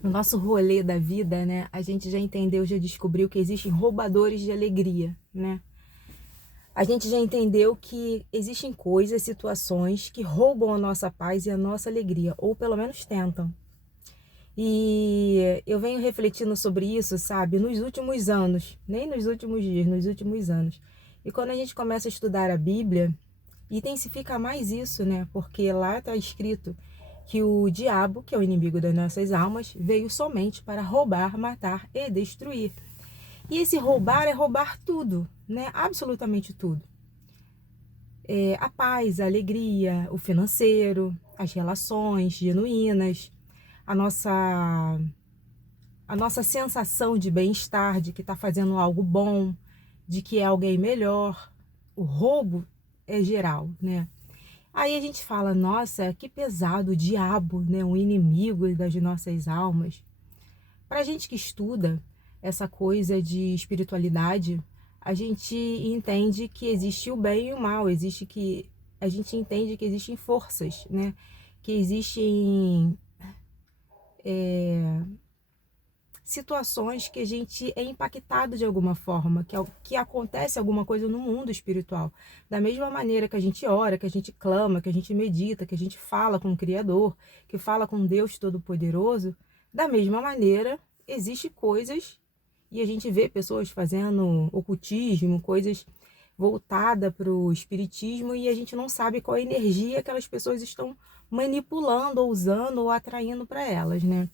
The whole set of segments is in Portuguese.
No nosso rolê da vida, né, a gente já entendeu, já descobriu que existem roubadores de alegria, né? A gente já entendeu que existem coisas, situações que roubam a nossa paz e a nossa alegria, ou pelo menos tentam. E eu venho refletindo sobre isso, sabe, nos últimos anos, nem nos últimos dias, nos últimos anos. E quando a gente começa a estudar a Bíblia, intensifica mais isso, né? Porque lá está escrito que o diabo, que é o inimigo das nossas almas, veio somente para roubar, matar e destruir. E esse roubar é roubar tudo, né? Absolutamente tudo. A paz, a alegria, o financeiro, as relações genuínas, a nossa, a nossa sensação de bem-estar, de que está fazendo algo bom, de que é alguém melhor. O roubo é geral, né? Aí a gente fala, nossa, que pesado, o diabo, né? O inimigo das nossas almas. Para a gente que estuda essa coisa de espiritualidade, a gente entende que existe o bem e o mal, a gente entende que existem forças, né? Que existem situações que a gente é impactado de alguma forma, que acontece alguma coisa no mundo espiritual. Da mesma maneira que a gente ora, que a gente clama, que a gente medita, que a gente fala com o Criador, que fala com Deus Todo-Poderoso, da mesma maneira existe coisas e a gente vê pessoas fazendo ocultismo, coisas voltadas para o espiritismo e a gente não sabe qual energia que aquelas pessoas estão manipulando, ou usando ou atraindo para elas, né?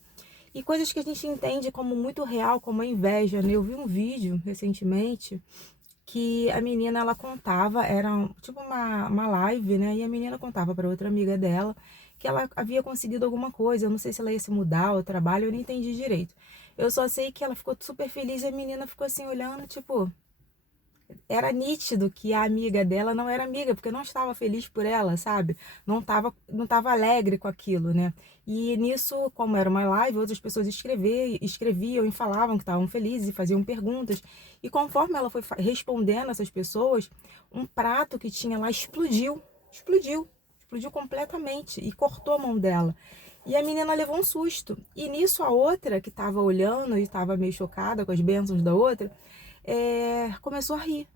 E coisas que a gente entende como muito real, como a inveja, né? Eu vi um vídeo recentemente que a menina ela contava, era tipo uma live, né? E a menina contava para outra amiga dela que ela havia conseguido alguma coisa. Eu não sei se ela ia se mudar ao trabalho, eu não entendi direito. Eu só sei que ela ficou super feliz e a menina ficou assim olhando, tipo, era nítido que a amiga dela não era amiga, porque não estava feliz por ela, sabe? Não tava alegre com aquilo, né? E nisso, como era uma live, outras pessoas escreviam e falavam que estavam felizes e faziam perguntas. E conforme ela foi respondendo essas pessoas, um prato que tinha lá explodiu completamente e cortou a mão dela. E a menina levou um susto. E nisso a outra, que estava olhando e estava meio chocada com as bênçãos da outra, começou a rir.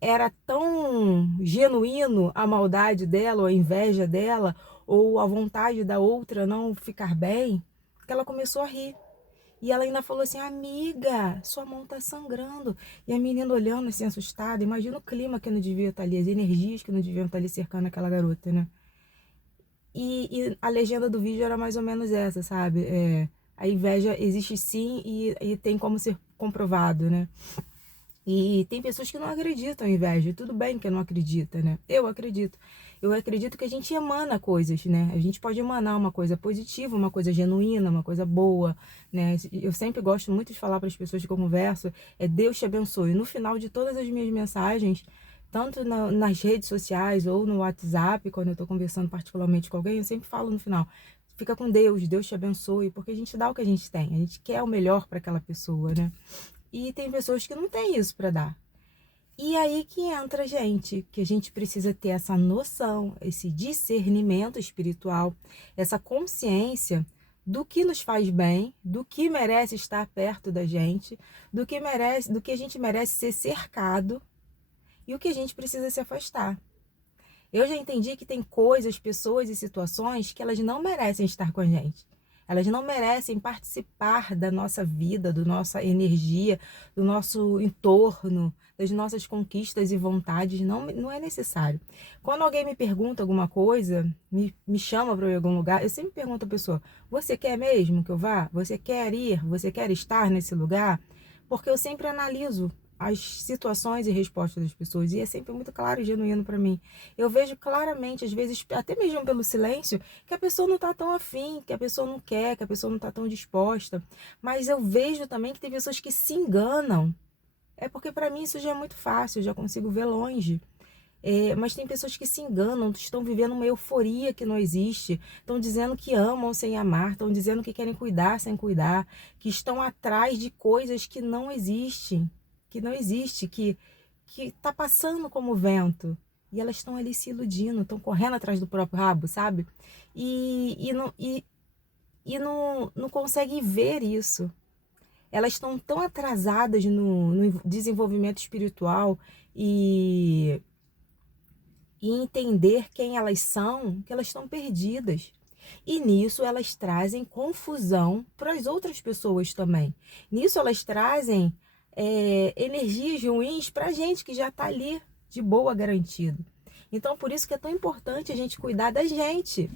Era tão genuíno a maldade dela, ou a inveja dela, ou a vontade da outra não ficar bem, que ela começou a rir. E ela ainda falou assim, amiga, sua mão tá sangrando. E a menina olhando assim, assustada. Imagina o clima que não devia estar ali, as energias que não deviam estar ali cercando aquela garota, né? E a legenda do vídeo era mais ou menos essa, sabe? A inveja existe sim e tem como ser comprovado, né? E tem pessoas que não acreditam em inveja. Tudo bem que não acredita, né? Eu acredito. Eu acredito que a gente emana coisas, né? A gente pode emanar uma coisa positiva, uma coisa genuína, uma coisa boa, né? Eu sempre gosto muito de falar para as pessoas que eu converso, Deus te abençoe. No final de todas as minhas mensagens, tanto nas redes sociais ou no WhatsApp, quando eu estou conversando particularmente com alguém, eu sempre falo no final, fica com Deus, Deus te abençoe, porque a gente dá o que a gente tem, a gente quer o melhor para aquela pessoa, né? E tem pessoas que não têm isso para dar. E aí que entra a gente, que a gente precisa ter essa noção, esse discernimento espiritual, essa consciência do que nos faz bem, do que merece estar perto da gente, do que a gente merece ser cercado e o que a gente precisa se afastar. Eu já entendi que tem coisas, pessoas e situações que elas não merecem estar com a gente. Elas não merecem participar da nossa vida, da nossa energia, do nosso entorno, das nossas conquistas e vontades. Não, não é necessário. Quando alguém me pergunta alguma coisa, me chama para ir a algum lugar, eu sempre pergunto à pessoa: você quer mesmo que eu vá? Você quer ir? Você quer estar nesse lugar? Porque eu sempre analiso as situações e respostas das pessoas e é sempre muito claro e genuíno para mim. Eu vejo claramente, às vezes, até mesmo pelo silêncio, que a pessoa não está tão afim, que a pessoa não quer, que a pessoa não está tão disposta. Mas eu vejo também que tem pessoas que se enganam. É porque para mim isso já é muito fácil, eu já consigo ver longe. Mas tem pessoas que se enganam, estão vivendo uma euforia que não existe, estão dizendo que amam sem amar, estão dizendo que querem cuidar sem cuidar, que estão atrás de coisas que não existem, que está passando como vento. E elas estão ali se iludindo, estão correndo atrás do próprio rabo, sabe? E, e, não, e, e não conseguem ver isso. Elas estão tão atrasadas no desenvolvimento espiritual e entender quem elas são, que elas estão perdidas. E nisso elas trazem confusão para as outras pessoas também. Nisso elas trazem energias ruins para a gente que já está ali de boa, garantido. Então por isso que é tão importante a gente cuidar da gente.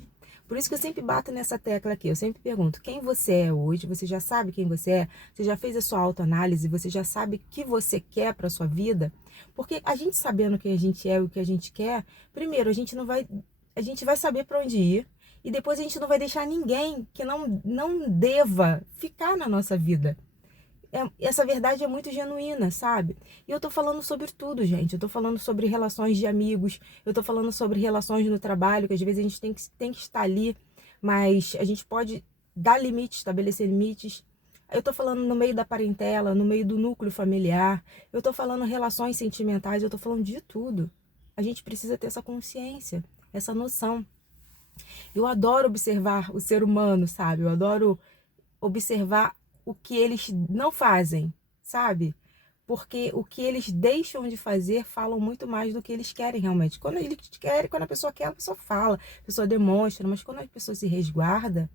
Por isso que eu sempre bato nessa tecla aqui. Eu sempre pergunto, quem você é hoje? Você já sabe quem você é? Você já fez a sua autoanálise? Você já sabe o que você quer para sua vida? Porque a gente sabendo quem a gente é e o que a gente quer, primeiro, a gente vai saber para onde ir. E depois a gente não vai deixar ninguém que não deva ficar na nossa vida. Essa verdade é muito genuína, sabe? E eu tô falando sobre tudo, gente. Eu tô falando sobre relações de amigos, eu tô falando sobre relações no trabalho, que às vezes a gente tem que estar ali, mas a gente pode dar limites, estabelecer limites. Eu tô falando no meio da parentela, no meio do núcleo familiar, eu tô falando relações sentimentais, eu tô falando de tudo. A gente precisa ter essa consciência, essa noção. Eu adoro observar o ser humano, sabe? Eu adoro observar o que eles não fazem, sabe? Porque o que eles deixam de fazer falam muito mais do que eles querem realmente. Quando eles querem, quando a pessoa quer, a pessoa fala, a pessoa demonstra, mas quando a pessoa se resguarda,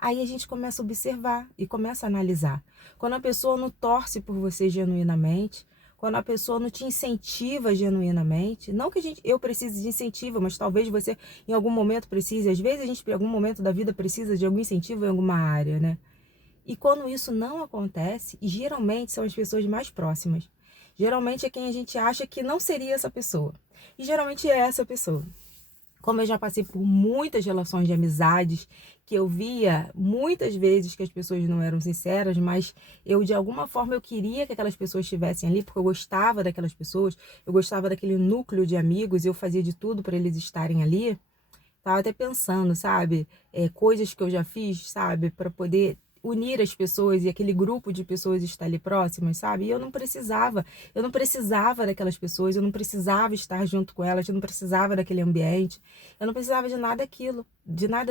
aí a gente começa a observar e começa a analisar. Quando a pessoa não torce por você genuinamente, quando a pessoa não te incentiva genuinamente, não que eu precise de incentivo, mas talvez você em algum momento precise, às vezes a gente em algum momento da vida precisa de algum incentivo em alguma área, né? E quando isso não acontece, e geralmente são as pessoas mais próximas, geralmente é quem a gente acha que não seria essa pessoa, e geralmente é essa pessoa. Como eu já passei por muitas relações de amizades, que eu via muitas vezes que as pessoas não eram sinceras, mas eu de alguma forma eu queria que aquelas pessoas estivessem ali, porque eu gostava daquelas pessoas, eu gostava daquele núcleo de amigos, eu fazia de tudo para eles estarem ali. Tava até pensando, sabe, coisas que eu já fiz, sabe, para poder unir as pessoas e aquele grupo de pessoas estar ali próximas, sabe? E eu não precisava daquelas pessoas, eu não precisava estar junto com elas, eu não precisava daquele ambiente, eu não precisava de nada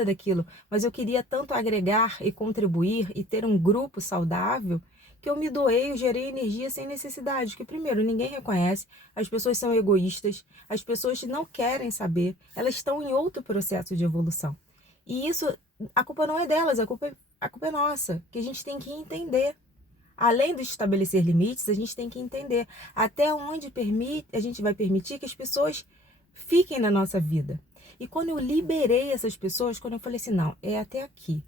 daquilo, mas eu queria tanto agregar e contribuir e ter um grupo saudável que eu me doei, eu gerei energia sem necessidade, que primeiro ninguém reconhece, as pessoas são egoístas, as pessoas não querem saber, elas estão em outro processo de evolução. E isso, a culpa não é delas, a culpa é nossa, que a gente tem que entender. Além de estabelecer limites, a gente tem que entender até onde a gente vai permitir que as pessoas fiquem na nossa vida. E quando eu liberei essas pessoas, quando eu falei assim, não, é até aqui.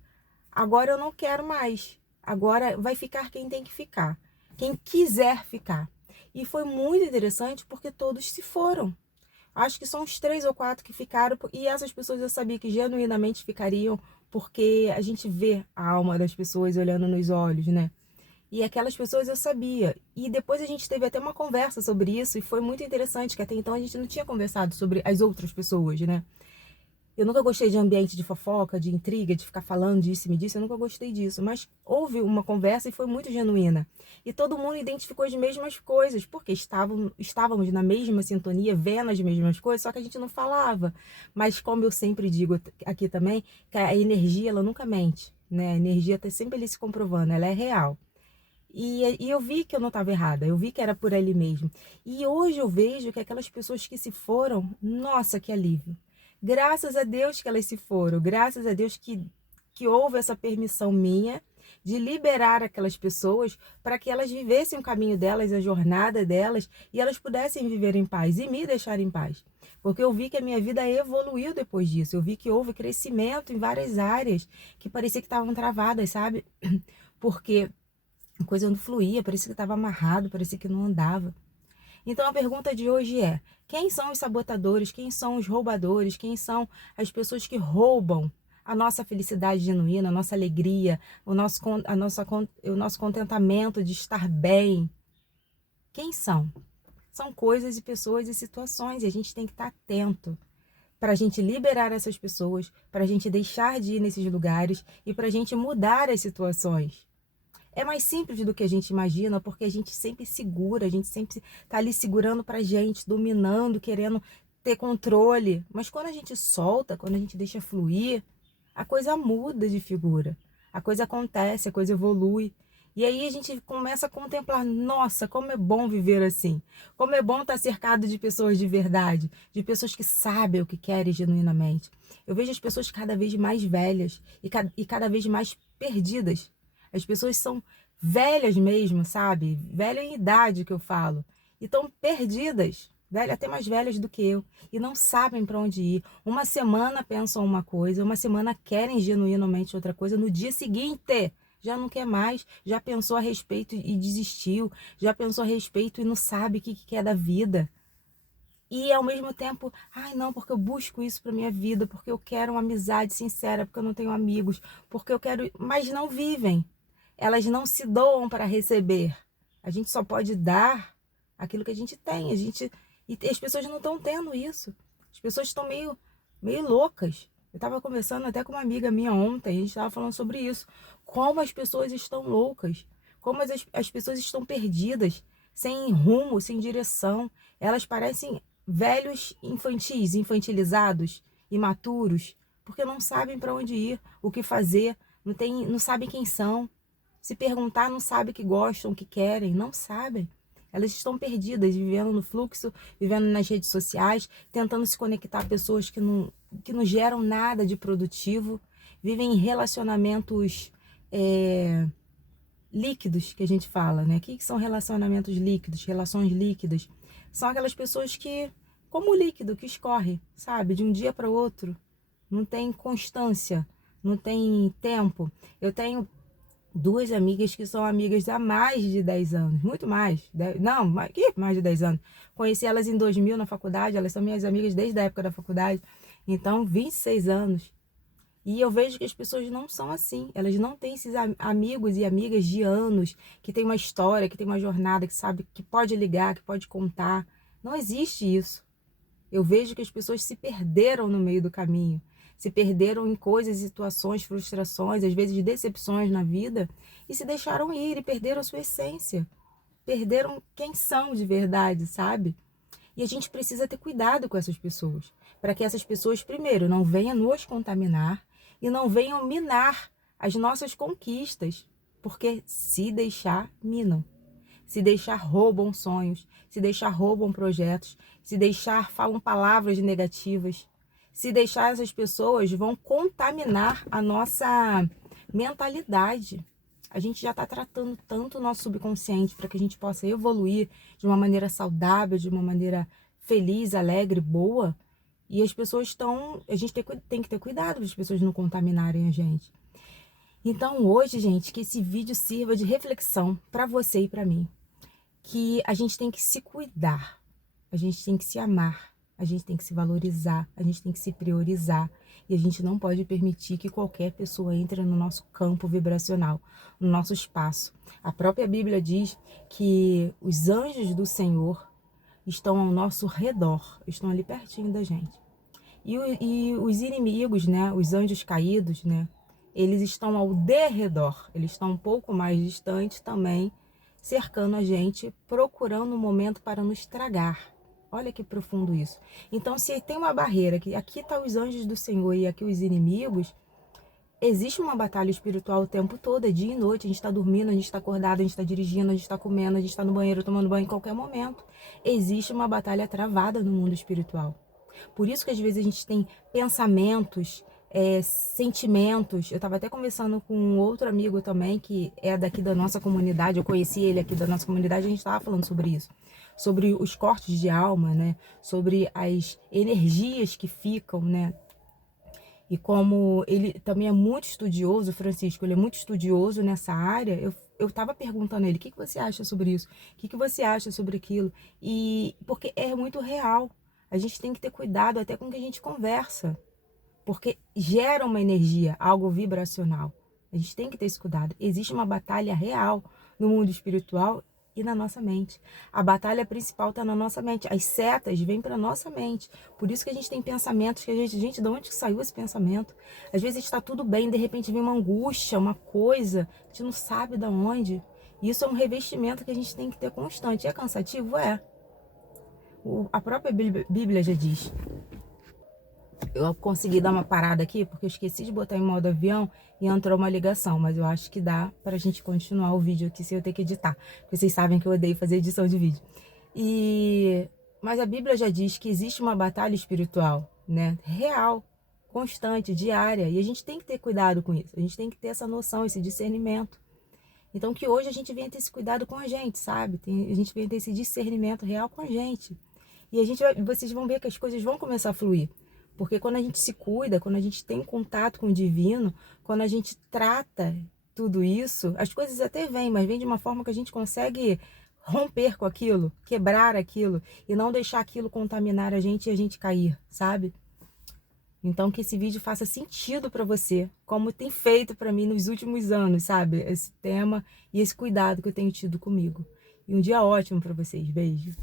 Agora eu não quero mais. Agora vai ficar quem tem que ficar. Quem quiser ficar. E foi muito interessante porque todos se foram. Acho que são uns 3 ou 4 que ficaram. E essas pessoas eu sabia que genuinamente ficariam. Porque a gente vê a alma das pessoas olhando nos olhos, né? E aquelas pessoas eu sabia. E depois a gente teve até uma conversa sobre isso. E foi muito interessante, que até então a gente não tinha conversado sobre as outras pessoas, né? Eu nunca gostei de ambiente de fofoca, de intriga, de ficar falando disso e me disso. Eu nunca gostei disso. Mas houve uma conversa e foi muito genuína. E todo mundo identificou as mesmas coisas, porque estávamos na mesma sintonia, vendo as mesmas coisas, só que a gente não falava. Mas como eu sempre digo aqui também, que a energia, ela nunca mente, né? A energia está sempre ali se comprovando, ela é real. E eu vi que eu não estava errada, eu vi que era por ali mesmo. E hoje eu vejo que aquelas pessoas que se foram, nossa, que alívio. Graças a Deus que elas se foram, graças a Deus que houve essa permissão minha de liberar aquelas pessoas para que elas vivessem o caminho delas, a jornada delas, e elas pudessem viver em paz e me deixar em paz. Porque eu vi que a minha vida evoluiu depois disso, eu vi que houve crescimento em várias áreas que parecia que estavam travadas, sabe? Porque a coisa não fluía, parecia que estava amarrado, parecia que não andava. Então a pergunta de hoje é: quem são os sabotadores, quem são os roubadores, quem são as pessoas que roubam a nossa felicidade genuína, a nossa alegria, o nosso contentamento de estar bem? Quem são? São coisas e pessoas e situações, e a gente tem que estar atento para a gente liberar essas pessoas, para a gente deixar de ir nesses lugares e para a gente mudar as situações. É mais simples do que a gente imagina, porque a gente sempre segura, a gente sempre tá ali segurando pra gente, dominando, querendo ter controle. Mas quando a gente solta, quando a gente deixa fluir, a coisa muda de figura, a coisa acontece, a coisa evolui. E aí a gente começa a contemplar, nossa, como é bom viver assim. Como é bom estar cercado de pessoas de verdade, de pessoas que sabem o que querem genuinamente. Eu vejo as pessoas cada vez mais velhas e cada vez mais perdidas. As pessoas são velhas mesmo, sabe? Velha em idade que eu falo. E estão perdidas, velha, até mais velhas do que eu, e não sabem para onde ir. Uma semana pensam uma coisa, uma semana querem genuinamente outra coisa, no dia seguinte já não quer mais, já pensou a respeito e desistiu, já pensou a respeito e não sabe o que quer da vida. E ao mesmo tempo, ai não, porque eu busco isso para minha vida, porque eu quero uma amizade sincera, porque eu não tenho amigos, porque eu quero, mas não vivem. Elas não se doam para receber. A gente só pode dar aquilo que a gente tem. E as pessoas não estão tendo isso. As pessoas estão meio loucas. Eu estava conversando até com uma amiga minha ontem, a gente estava falando sobre isso. Como as pessoas estão loucas, como as pessoas estão perdidas, sem rumo, sem direção. Elas parecem velhos infantis, infantilizados, imaturos, porque não sabem para onde ir, o que fazer, não sabem quem são. Se perguntar, não sabem o que gostam, o que querem, não sabem. Elas estão perdidas, vivendo no fluxo, vivendo nas redes sociais, tentando se conectar a pessoas que não geram nada de produtivo, vivem em relacionamentos líquidos, que a gente fala, né? O que são relacionamentos líquidos, relações líquidas? São aquelas pessoas que, como o líquido que escorre, sabe? De um dia para o outro, não tem constância, não tem tempo. Eu tenho duas amigas que são amigas há mais de 10 anos, muito mais, não, mais de 10 anos. Conheci elas em 2000 na faculdade, elas são minhas amigas desde a época da faculdade, então 26 anos. E eu vejo que as pessoas não são assim, elas não têm esses amigos e amigas de anos, que tem uma história, que tem uma jornada, que sabe, que pode ligar, que pode contar. Não existe isso. Eu vejo que as pessoas se perderam no meio do caminho, se perderam em coisas, situações, frustrações, às vezes decepções na vida, e se deixaram ir e perderam a sua essência, perderam quem são de verdade, sabe? E a gente precisa ter cuidado com essas pessoas, para que essas pessoas, primeiro, não venham nos contaminar e não venham minar as nossas conquistas, porque se deixar, minam. Se deixar, roubam sonhos, se deixar, roubam projetos, se deixar, falam palavras negativas, se deixar, essas pessoas vão contaminar a nossa mentalidade. A gente já está tratando tanto o nosso subconsciente para que a gente possa evoluir de uma maneira saudável, de uma maneira feliz, alegre, boa. E as pessoas estão... A gente tem que ter cuidado para as pessoas não contaminarem a gente. Então hoje, gente, que esse vídeo sirva de reflexão para você e para mim. Que a gente tem que se cuidar, a gente tem que se amar, a gente tem que se valorizar, a gente tem que se priorizar. E a gente não pode permitir que qualquer pessoa entre no nosso campo vibracional, no nosso espaço. A própria Bíblia diz que os anjos do Senhor estão ao nosso redor, estão ali pertinho da gente. E os inimigos, né, os anjos caídos, né, eles estão ao derredor, eles estão um pouco mais distantes também, cercando a gente, procurando um momento para nos tragar. Olha que profundo isso. Então, se tem uma barreira, que aqui estão os anjos do Senhor e aqui os inimigos, existe uma batalha espiritual o tempo todo, é dia e noite, a gente está dormindo, a gente está acordado, a gente está dirigindo, a gente está comendo, a gente está no banheiro, tomando banho em qualquer momento. Existe uma batalha travada no mundo espiritual. Por isso que às vezes a gente tem pensamentos, sentimentos. Eu estava até conversando com um outro amigo também, que é daqui da nossa comunidade, eu conheci ele aqui da nossa comunidade, a gente estava falando sobre isso. Sobre os cortes de alma, né? Sobre as energias que ficam, né? E como ele também é muito estudioso, Francisco, ele é muito estudioso nessa área, eu estava perguntando a ele, o que você acha sobre isso? O que você acha sobre aquilo? E porque é muito real. A gente tem que ter cuidado até com o que a gente conversa, porque gera uma energia, algo vibracional. A gente tem que ter esse cuidado. Existe uma batalha real no mundo espiritual e na nossa mente. A batalha principal está na nossa mente. As setas vêm para nossa mente. Por isso que a gente tem pensamentos que a gente, de onde que saiu esse pensamento? Às vezes está tudo bem, de repente vem uma angústia, uma coisa, a gente não sabe de onde. Isso é um revestimento que a gente tem que ter constante. É cansativo? É. A própria Bíblia já diz. Eu consegui dar uma parada aqui, porque eu esqueci de botar em modo avião e entrou uma ligação. Mas eu acho que dá pra gente continuar o vídeo aqui sem eu ter que editar. Porque vocês sabem que eu odeio fazer edição de vídeo. Mas a Bíblia já diz que existe uma batalha espiritual, né? Real, constante, diária. E a gente tem que ter cuidado com isso. A gente tem que ter essa noção, esse discernimento. Então que hoje a gente venha ter esse cuidado com a gente, sabe? A gente venha ter esse discernimento real com a gente. E vocês vão ver que as coisas vão começar a fluir. Porque quando a gente se cuida, quando a gente tem contato com o divino, quando a gente trata tudo isso, as coisas até vêm, mas vêm de uma forma que a gente consegue romper com aquilo, quebrar aquilo e não deixar aquilo contaminar a gente e a gente cair, sabe? Então que esse vídeo faça sentido para você, como tem feito para mim nos últimos anos, sabe? Esse tema e esse cuidado que eu tenho tido comigo. E um dia ótimo para vocês. Beijo.